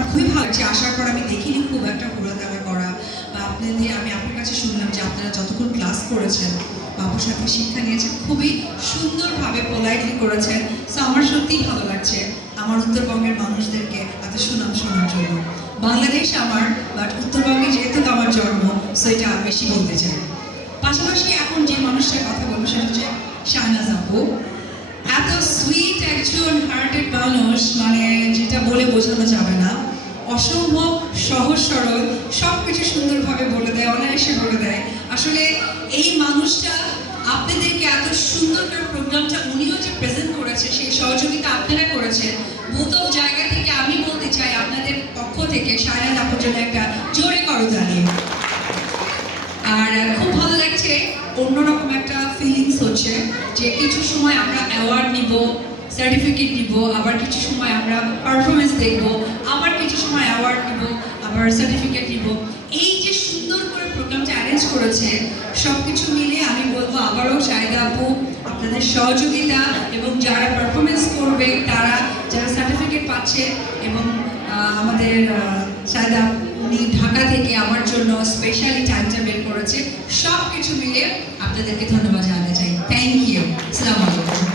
আমার খুবই ভালো লাগছে। আসার পর আমি দেখিনি খুব একটা ঘোরাফেরা করা বা আমি আপনার কাছে শুনলাম যে আপনারা যতক্ষণ ক্লাস করেছেন বাবুর সাথে শিক্ষা নিয়েছেন খুবই সুন্দরভাবে পোলাইটলি করেছেন। সো আমার সত্যিই ভালো লাগছে আমার উত্তরবঙ্গের মানুষদেরকে এত সুনাম শোনার জন্য। বাংলাদেশ আমার, বাট উত্তরবঙ্গে যেহেতু আমার জন্ম, সো এটা বেশি বলতে চাই। পাশাপাশি এখন যে মানুষটার কথা বলবো সেটা হচ্ছে শাহনাজ আপু। এত সুইট একজন হার্টেড মানুষ, মানে যেটা বলে বোঝানো যাবে না। অসম্ভব সহজ সরল, সব কিছু সুন্দরভাবে বলে দেয়, অনায়াসে বলে দেয়। আসলে এই মানুষটা আপনাদেরকে এত সুন্দর করে প্রোগ্রামটা উনিও যে প্রেজেন্ট করেছে, সেই সহযোগিতা আপনারা করেছেন। বোথ অফ জায়গা থেকে আমি বলতে চাই আপনাদের পক্ষ থেকে শাহনাজ আপুর জন্য একটা জোরে করতালি। আর খুব ভালো লাগছে, অন্যরকম একটা ফিলিংস হচ্ছে যে কিছু সময় আমরা অ্যাওয়ার্ড নিব, সার্টিফিকেট নিব, আবার কিছু সময় আমরা পারফরমেন্স দেখব, আবার কিছু সময় অ্যাওয়ার্ড নিব, আবার সার্টিফিকেট নিব। এই যে সুন্দর করে প্রোগ্রামটা অ্যারেঞ্জ করেছে, সব কিছু মিলিয়ে আমি বলবো আবারও শাহিদা আপু আপনাদের সহযোগিতা এবং যারা পারফরমেন্স করবে তারা, যারা সার্টিফিকেট পাচ্ছে, এবং আমাদের শাহিদা উনি ঢাকা থেকে আমার জন্য স্পেশালি টাইমটা বের করেছে। সব কিছু মিলিয়ে আপনাদেরকে ধন্যবাদ জানাতে চাই। Thank you. আসসালামু আলাইকুম।